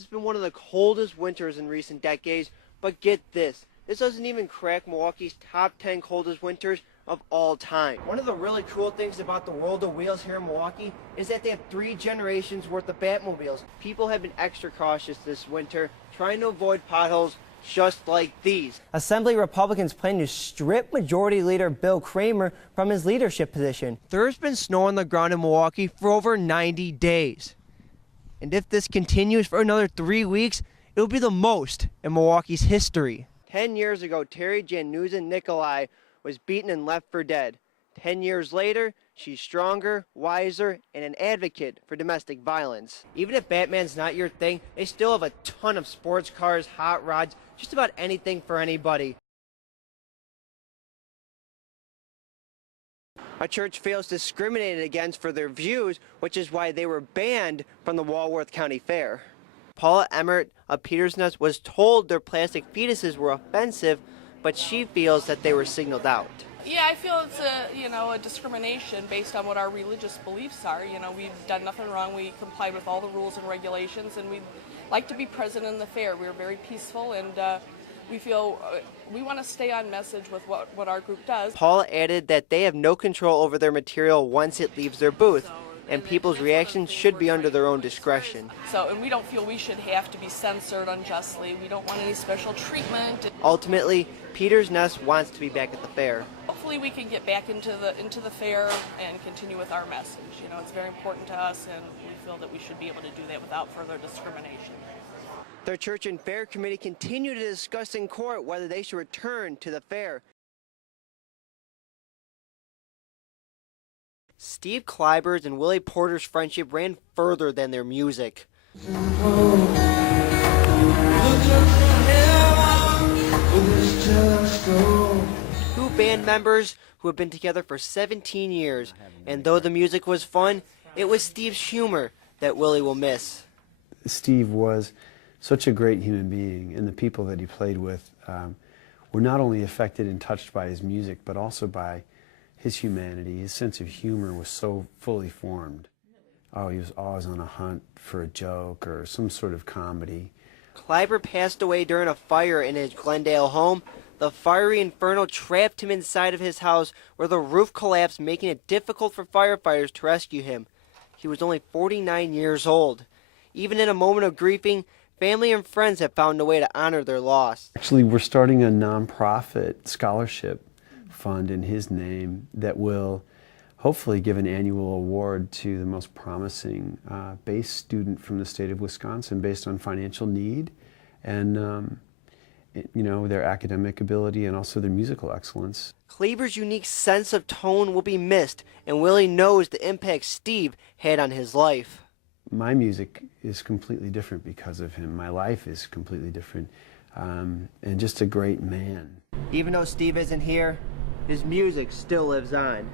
has been one of the coldest winters in recent decades, but get this. This doesn't even crack Milwaukee's top 10 coldest winters of all time. One of the really cool things about the World of Wheels here in Milwaukee is that they have 3 generations worth of Batmobiles. People have been extra cautious this winter, trying to avoid potholes just like these. Assembly Republicans plan to strip Majority Leader Bill Kramer from his leadership position. There's been snow on the ground in Milwaukee for over 90 days. And if this continues for another 3 weeks, it'll be the most in Milwaukee's history. 10 years ago, Terry Januza Nikolai was beaten and left for dead. 10 years later, she's stronger, wiser, and an advocate for domestic violence. Even if Batman's not your thing, they still have a ton of sports cars, hot rods, just about anything for anybody. A church feels discriminated against for their views, which is why they were banned from the Walworth County Fair. Paula Emmert of Peters Nest was told their plastic fetuses were offensive, but she feels that they were signaled out. Yeah, I feel it's a discrimination based on what our religious beliefs are. We've done nothing wrong. We complied with all the rules and regulations, and we'd like to be present in the fair. We're very peaceful, and we feel we want to stay on message with what our group does. Paula added that they have no control over their material once it leaves their booth, and people's reactions should be under their own discretion. And we don't feel we should have to be censored unjustly. We don't want any special treatment. Ultimately, Peters Nest wants to be back at the fair. Hopefully we can get back into the fair and continue with our message. It's very important to us, and we feel that we should be able to do that without further discrimination. Their church and fair committee continue to discuss in court whether they should return to the fair. Steve Kleiber's and Willie Porter's friendship ran further than their music. 2 band members who have been together for 17 years, and though the music was fun, it was Steve's humor that Willie will miss. Steve was such a great human being, and the people that he played with were not only affected and touched by his music, but also by his humanity. His sense of humor was so fully formed. Oh, he was always on a hunt for a joke or some sort of comedy. Kleiber passed away during a fire in his Glendale home. The fiery inferno trapped him inside of his house, where the roof collapsed, making it difficult for firefighters to rescue him. He was only 49 years old. Even in a moment of grieving, family and friends have found a way to honor their loss. Actually, we're starting a nonprofit scholarship fund in his name that will hopefully give an annual award to the most promising bass student from the state of Wisconsin based on financial need and their academic ability and also their musical excellence. Kleiber's unique sense of tone will be missed, and Willie knows the impact Steve had on his life. My music is completely different because of him. My life is completely different, and just a great man. Even though Steve isn't here, his music still lives on.